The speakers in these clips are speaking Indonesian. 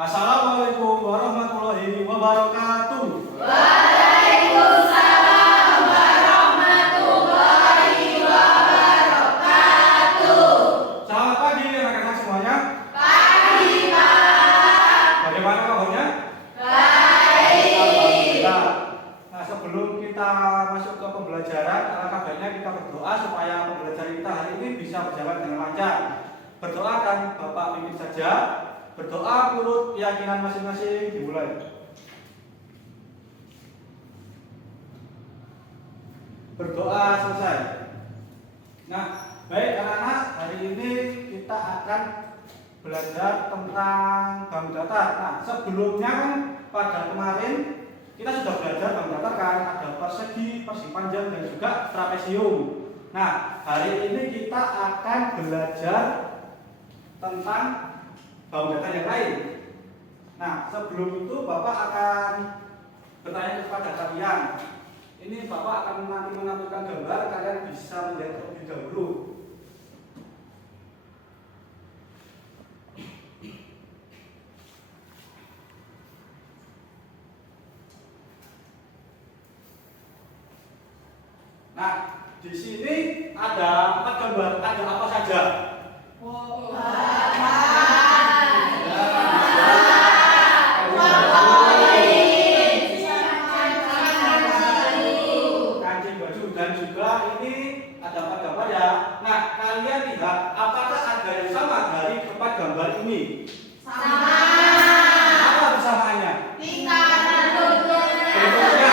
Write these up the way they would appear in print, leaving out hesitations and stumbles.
Assalamualaikum warahmatullahi wabarakatuh. Waalaikumsalam warahmatullahi wabarakatuh. Selamat pagi anak-anak semuanya. Pagi, Pak. Bagaimana kabarnya? Baik. Alhamdulillah. Nah, sebelum kita masuk ke pembelajaran, alangkah baiknya kita berdoa supaya pembelajaran kita hari ini bisa berjalan dengan lancar. Berdoa kan Bapak pimpin saja. Berdoa menurut keyakinan masing-masing, dimulai. Berdoa selesai. Nah, baik anak-anak, hari ini kita akan belajar tentang bangun datar. Nah, sebelumnya kan pada kemarin kita sudah belajar bangun datar kan, ada persegi, persegi panjang dan juga trapesium. Nah, hari ini kita akan belajar tentang bangun datar yang lain. Nah, sebelum itu Bapak akan bertanya kepada kalian. Ini Bapak akan nanti menampilkan gambar, kalian bisa melihat terlebih dahulu. Nah, di sini ada 4 gambar. Ada apa saja? Dan juga ini ada 4 gambar ya. Nah, kalian lihat apakah ada yang sama dari 4 gambar ini? Sama. Apa persamaannya? Lingkaran Bentuknya.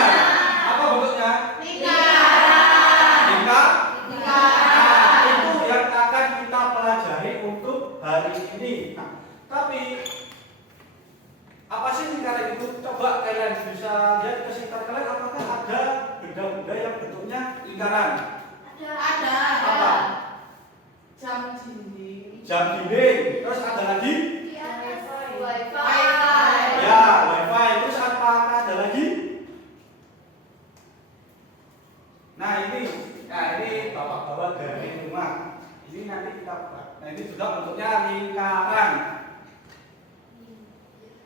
Apa bentuknya? Lingkaran. Lingkaran. Nah, itu yang akan kita pelajari untuk hari ini. Nah, tapi apa sih lingkaran itu? Coba kalian bisa lihat ke sekitar kalian, apakah ada benda-benda yang bentuknya lingkaran? Ada. Apa? Jam dinding. Jam dinding. Terus ada lagi? Wifi. Ya, wifi. Terus apakah ada lagi? Nah, ini Bapak bawa dari rumah. Ini nanti kita buka. Nah, ini juga bentuknya lingkaran.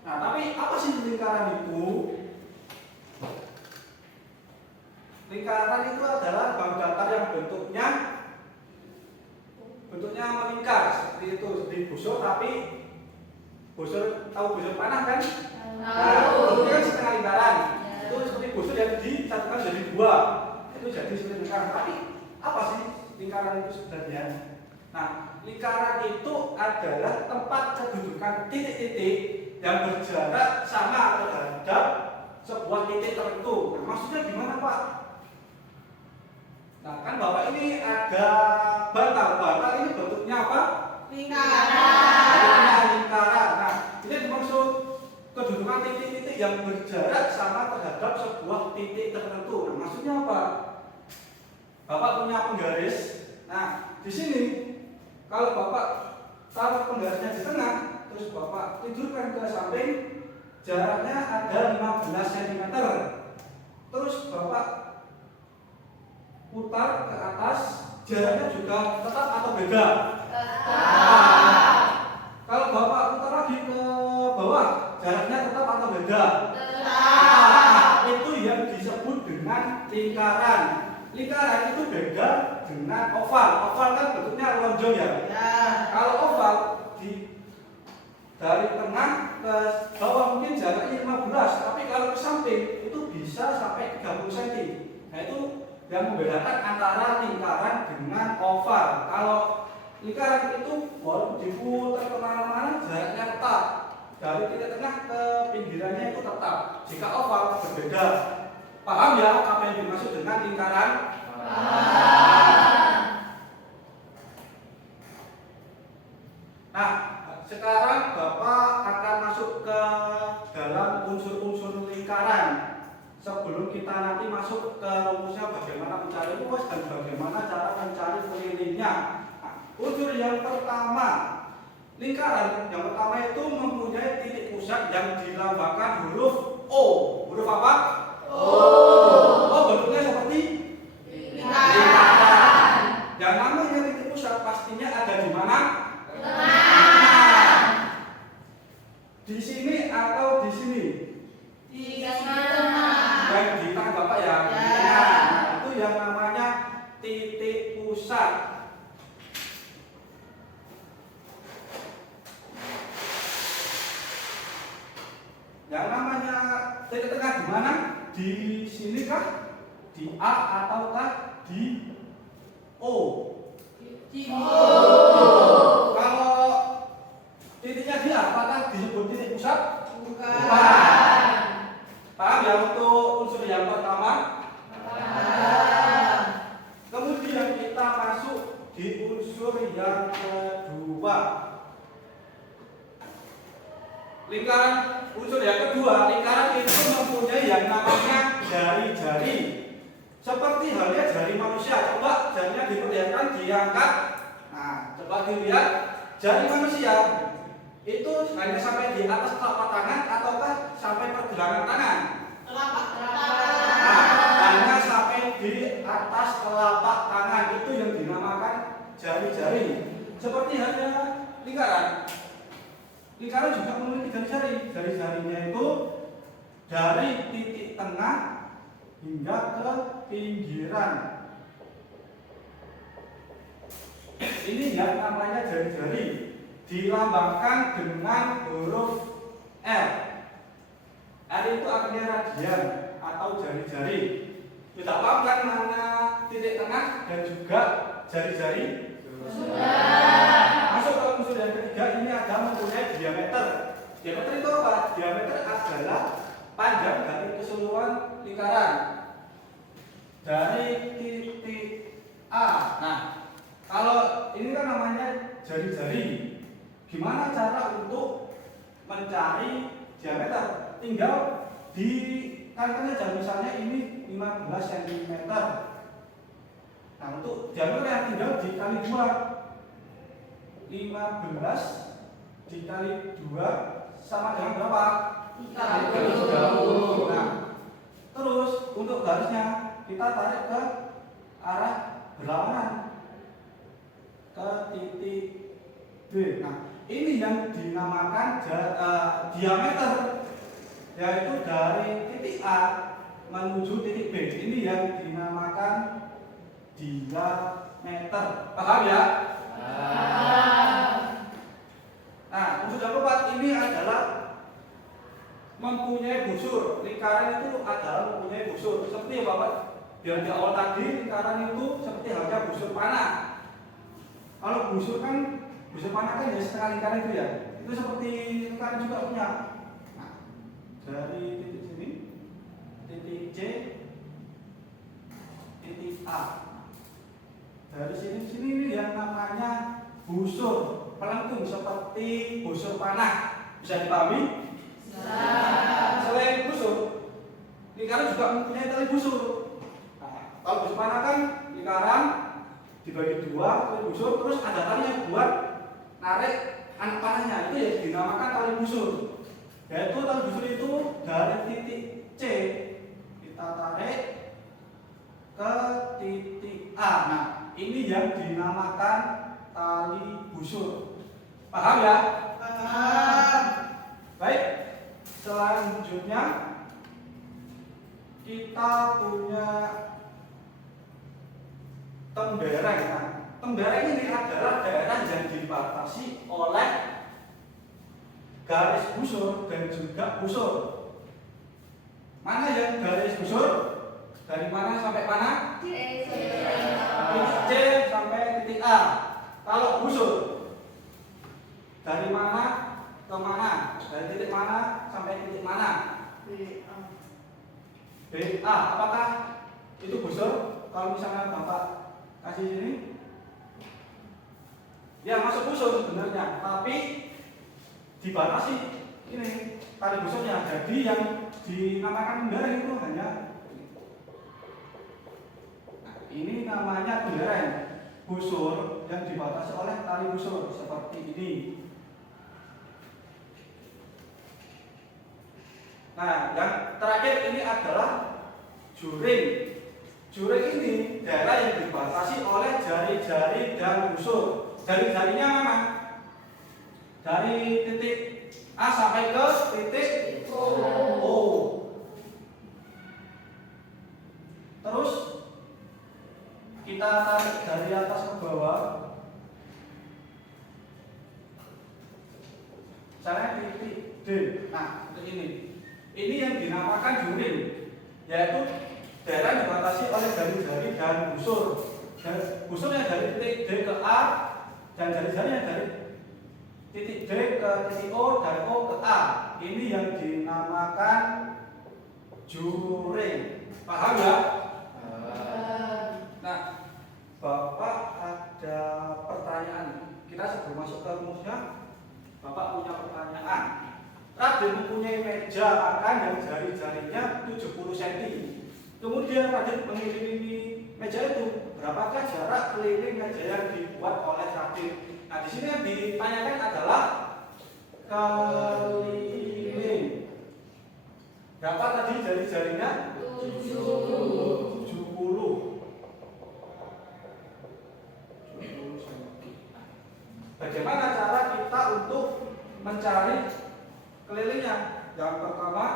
Nah, tapi apa sih lingkaran itu? Lingkaran itu adalah bangun datar yang bentuknya melingkar seperti itu, seperti busur, tapi busur, tahu busur panah kan? Nah, bentuknya kan setengah lingkaran. Itu seperti busur yang disatukan jadi 2. Itu jadi seperti lingkaran. Tapi apa sih lingkaran itu sebenarnya? Nah, lingkaran itu adalah tempat kedudukan titik-titik yang berjarak sama terhadap sebuah titik tertentu. Nah, maksudnya gimana, Pak? Nah, kan Bapak ini ada bantal. Bantal ini bentuknya apa? Bentuknya lingkaran. Nah, ini dimaksud kedudukan titik-titik yang berjarak sama terhadap sebuah titik tertentu. Nah, maksudnya apa? Bapak punya penggaris. Nah, di sini kalau Bapak taruh penggarisnya di tengah, terus Bapak tidurkan ke samping, jaraknya ada 15 cm. Terus Bapak putar ke atas, jaraknya juga tetap atau beda? Nah, kalau Bapak putar lagi ke bawah, jaraknya tetap atau beda? Nah, itu yang disebut dengan lingkaran. Lingkaran itu beda dengan oval. Oval kan bentuknya lonjong ya. Kalau oval dari tengah ke bawah mungkin jaraknya 15, tapi kalau ke samping itu bisa sampai 30 cm. Nah, itu yang membedakan antara lingkaran dengan oval. Kalau lingkaran itu walaupun diputar kemana-mana jaraknya tetap. Dari titik tengah ke pinggirannya itu tetap. Jika oval berbeda. Paham ya apa yang dimaksud dengan lingkaran? Nah, sekarang Bapak akan masuk ke dalam unsur-unsur lingkaran. Sebelum kita nanti masuk ke rumusnya bagaimana mencari luas dan bagaimana cara mencari kelilingnya. Nah, unsur yang pertama, lingkaran yang pertama itu mempunyai titik pusat yang dilambangkan huruf O. Huruf apa? O bentuknya seperti lingkaran. Yang namanya titik pusat pastinya ada di mana? Tengah. Di sini Yang namanya titik tengah di mana? Di sini kah? Di A ataukah di O? Kalau titiknya di A, apakah disebut titik pusat? Bukan. Paham ya untuk unsur yang pertama? Kemudian kita masuk di unsur yang kedua. Lingkaran unsur yang kedua, lingkaran itu mempunyai yang namanya jari-jari. Seperti halnya jari manusia. Coba jarinya diperlihatkan, diangkat. Nah, coba dilihat jari manusia itu hanya sampai di atas telapak tangan ataukah sampai pergelangan tangan? Nah, hanya sampai di atas telapak tangan, itu yang dinamakan jari-jari. Seperti halnya lingkaran. Lingkaran juga memiliki jari-jari. Jari-jarinya itu dari titik tengah hingga ke pinggiran. Ini yang namanya jari-jari. Dilambangkan dengan huruf R. R itu artinya radian atau jari-jari. Kita paham kan mana titik tengah dan juga jari-jari? Sudah. Masuk ke unsur yang ketiga, ini ada mempunyai diameter. Diameter itu apa? Diameter adalah panjang dari keseluruhan lingkaran dari titik A. Nah, kalau ini kan namanya jari-jari. Gimana cara untuk mencari diameter? Tinggal dikalikan aja, misalnya ini 15 cm. Nah, untuk diameter yang tinggal dikali 2. 15 dikali 2 sama dengan berapa? 30. Nah, terus untuk garisnya kita tarik ke arah berlawanan ke titik B. Nah, ini yang dinamakan diameter, yaitu dari titik A menuju titik B. Ini yang dinamakan diameter. Paham ya? Nah, unsur yang keempat ini adalah mempunyai busur. Lingkaran itu adalah mempunyai busur. Seperti Bapak bilang di awal tadi, lingkaran itu seperti halnya busur panah. Kalau busur panah kan ya setengah lingkaran itu ya. Itu seperti lingkaran juga punya. Nah, dari titik sini, titik C, titik A. Dari sini ini yang namanya busur pelengkung seperti busur panah. Bisa dipahami? Selain busur, lingkaran juga mempunyai tali busur. Nah, kalau busur panah kan lingkaran dibagi dua, tali busur, terus ada tali yang buat narik anak panahnya, itu ya dinamakan tali busur. Yaitu tali busur itu dari titik C kita tarik ke titik A. Nah, ini yang dinamakan tali busur. Paham ya? Paham. Baik, selanjutnya kita punya tembereng. Nah, tembereng ini adalah daerah yang dibatasi oleh garis busur dan juga busur. Mana yang garis busur? Dari mana sampai mana? Titik C sampai titik A. Kalau busur, dari mana ke mana? Dari titik mana sampai titik mana? BA. Apakah itu busur? Kalau misalnya Bapak kasih sini, ya masuk busur sebenarnya, tapi dibatasi ini tali busurnya. Jadi yang dinamakan tembereng itu hanya ini namanya tembereng, busur yang dibatasi oleh tali busur seperti ini. Nah, yang terakhir ini adalah juring. Juring ini daerah yang dibatasi oleh jari-jari dan busur. Jari-jarinya mana? Dari titik A sampai ke titik O. Terus kita tarik dari atas ke bawah. Misalnya titik D. Nah, seperti ini. Ini yang dinamakan juring, yaitu daerah yang dibatasi oleh jari-jari dan busur. Dan busurnya dari titik D ke A dan jari-jarinya dari titik D ke titik O dan O ke A. Ini yang dinamakan juring. Paham ya? Nah, Bapak ada pertanyaan. Kita sebelum masuk ke rumusnya, Bapak punya pertanyaan. Raden mempunyai meja makan yang jari-jarinya 70 cm. Kemudian Raden mengelilingi meja itu. Berapakah jarak keliling meja yang dibuat oleh Raden? Nah, di sini yang ditanyakan adalah keliling. Berapa tadi jari-jarinya? 70. Bagaimana cara kita untuk mencari kelilingnya? Yang pertama,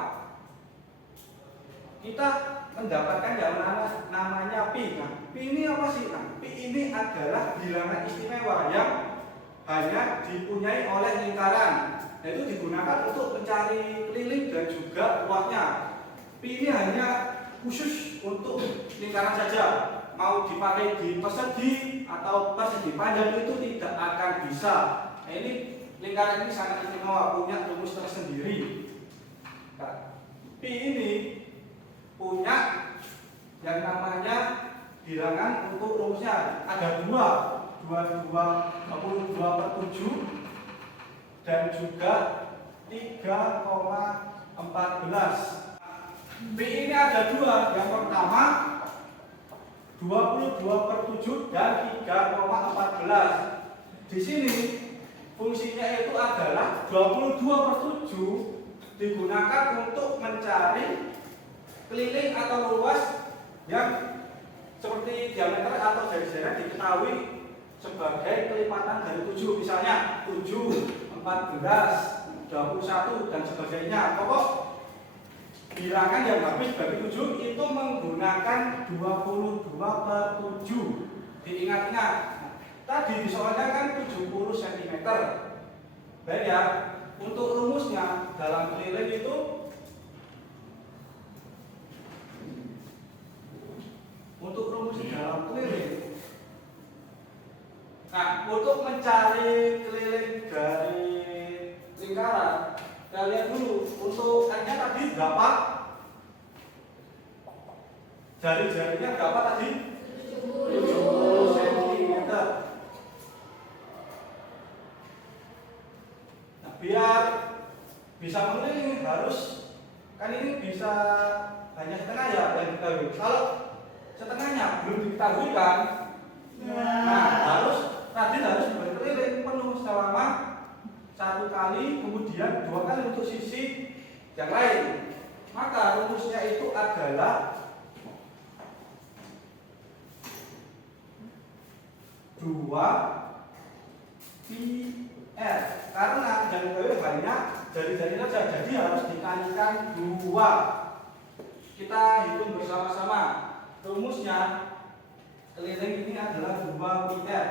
kita mendapatkan yang namanya pi. Nah, pi ini apa sih? Nah, pi ini adalah bilangan istimewa yang hanya dipunyai oleh lingkaran. Nah, itu digunakan untuk mencari keliling dan juga luasnya. Pi ini hanya khusus untuk lingkaran saja. Mau dipakai di persegi atau persegi panjang itu tidak akan bisa. Nah, ini lingkaran ini sangat istimewa, punya rumus tersendiri. Nah, pi ini punya yang namanya bilangan untuk rumusnya ada 22/7 dan juga 3,14. Pi ini ada dua, yang pertama 22/7 dan 3,14. Di sini fungsinya itu adalah 22/7 digunakan untuk mencari keliling atau luas yang seperti diameter atau jari-jarinya diketahui sebagai kelipatan dari 7, misalnya 7, 14, 21 dan sebagainya. Pokok bilangan yang habis bagi 7 itu menggunakan 22/7. Diingat-ingat. Tadi di soalnya kan 70 cm. Baik ya. Untuk rumusnya dalam keliling itu dalam keliling. Nah, untuk mencari keliling dari lingkaran, kita lihat dulu untuk N-nya tadi berapa? Jari-jarinya berapa tadi? 70 cm. Nah, biar bisa mengelilingi harus kan ini bisa hanya setengah ya yang diketahui. Kalau setengahnya belum diketahui kan, nah Raden harus berkeliling penuh selama 1 kali, kemudian 2 kali untuk sisi yang lain. Maka rumusnya itu adalah 2πr, karena yang diketahui banyak jari-jari saja, jadi harus dikalikan 2. Kita hitung bersama-sama. Rumusnya keliling ini adalah 2πr.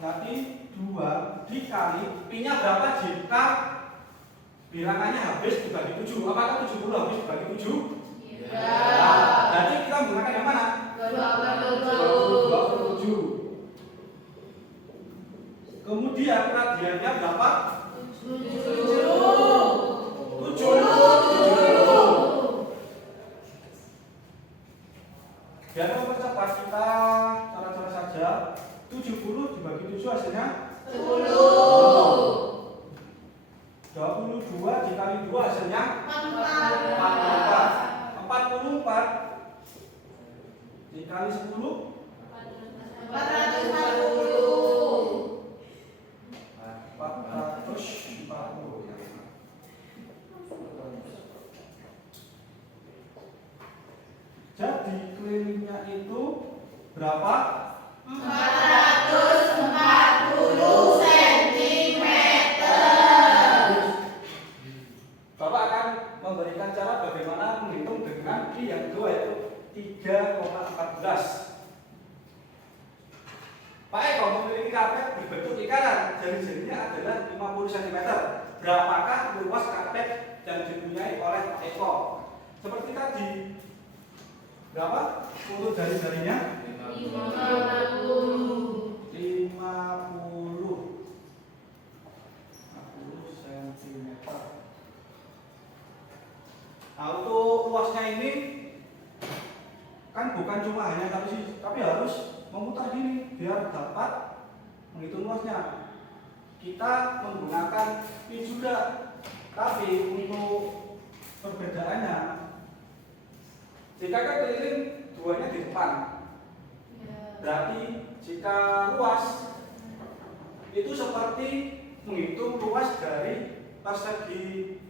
Berarti 2 dikali pi-nya berapa jika bilangannya habis dibagi 7? Apakah 70 habis dibagi 7? Iya. Nah, berarti kita menggunakan yang mana? 2/7. Kemudian radiannya berapa? 70. Biar mempercepat kita cara-cara saja. 70 dibagi 7 hasilnya 10. 22 dikali 2 hasilnya 44. 44 dikali 10 440. Jadi kelilingnya itu berapa? 440 cm. Bapak akan memberikan cara bagaimana menghitung dengan pi yang kedua, yaitu 3,14. Pak Eko memiliki karpet berbentuk lingkaran, jari-jarinya adalah 50 cm. Berapakah luas karpet yang dipunyai oleh Eko. Seperti tadi, berapa untuk jari-jarinya? 50 cm. Nah, untuk luasnya ini kan bukan cuma hanya tapi harus memutar gini biar dapat menghitung luasnya. Kita menggunakan pi juga, tapi untuk perbedaannya jika kan keliling duanya di depan, berarti jika luas itu seperti menghitung luas dari persegi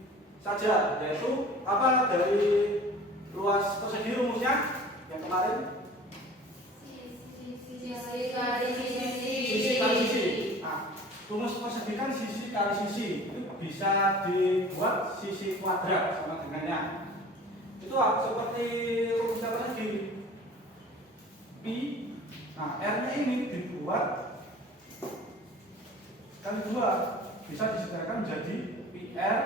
saja, yaitu apa dari luas persegi rumusnya yang kemarin sisi kali sisi. Nah, rumus persegi kan sisi kali sisi itu bisa dibuat sisi kuadrat sama dengannya. Itu seperti rumusnya persegi pi. Nah, R-nya ini dibuat kali 2 bisa disederhanakan menjadi PR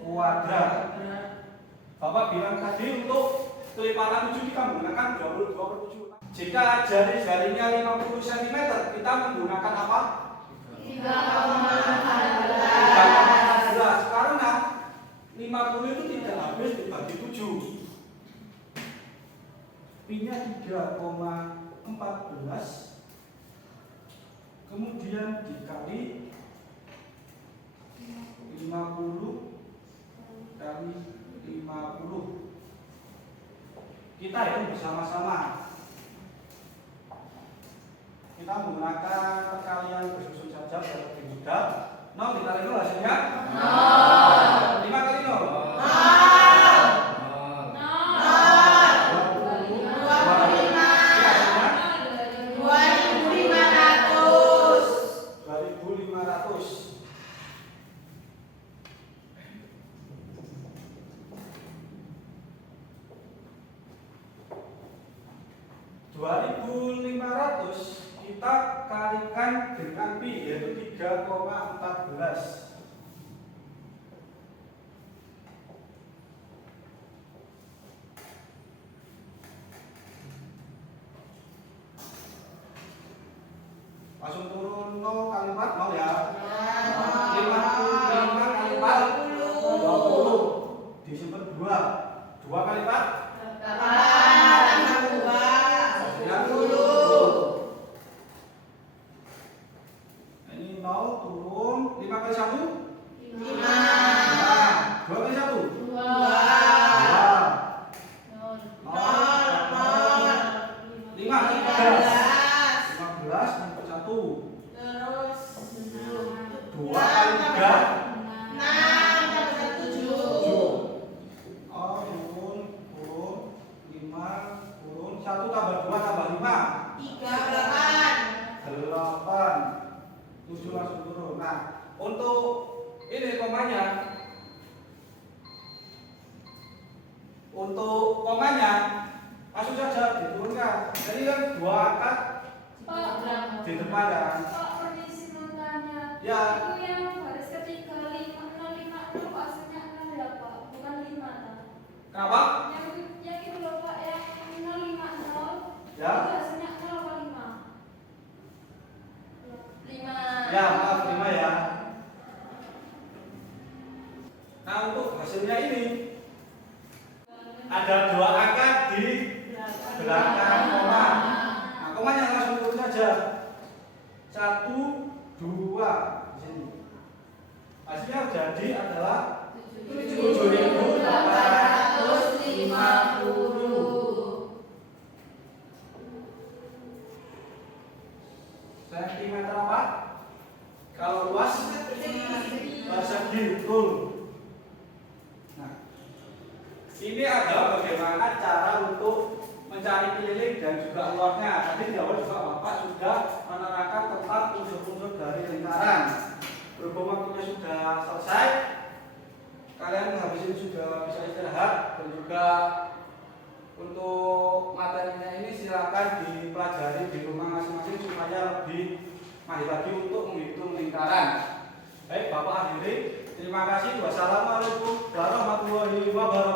kuadrat. Bapak bilang tadi untuk kelipatan 7 kita menggunakan 22/7. Jika jari-jarinya 50 cm, kita menggunakan apa? 3,14. Karena 50 itu tidak habis dibagi 7. Pi-nya 3,14. Kemudian dikali 50 kali 50. Kita hitung bersama-sama. Kita menggunakan perkalian bersusun saja seperti sudah. 0 dikali 0 hasilnya 0. 5 kali 0 2.500 kita kalikan dengan pi yaitu 3,14. Langsung turun 0 kali 4 0 ya. 55 kali 4 20. Disimpan 2. 2 kali 4 turun 5 kali 1 5 2 kali 1 2 5 15 yang ke 1 terus 2 kali 3 6 oh turun 5 turun 1 tambah 2 tambah 5 8 7 langsung turun. Nah, untuk ini komanya, langsung saja diturunkan. Jadi kan 2 angka di depan kan. Permisi mau tanya. Ya. Itu yang baris ketiga 5050 aslinya 0 ya Pak, bukan 5 kan? Kenapa? Yang itu loh Pak, yang 050 Ya. itu hasilnya 0 apa 5? 5. Ya, maaf 5 ya. Nah, untuk hasilnya ini ada 2 angka di belakang koma. Nah, komanya langsung turun saja. 1 2 di sini. Hasilnya jadi adalah 7.850 cm apa? Kalau luas persegi betul. Nah, ini adalah bagaimana cara untuk mencari keliling dan juga luasnya. Tadi di awal juga Bapak sudah menerangkan tentang unsur-unsur dari lingkaran. Berhubung waktunya sudah selesai, kalian habis ini sudah bisa istirahat dan juga untuk materinya ini silakan dipelajari di rumah masing-masing supaya lebih mahir lagi untuk menghitung lingkaran. Baik, Bapak akhiri. Terima kasih. Wassalamualaikum warahmatullahi wabarakatuh.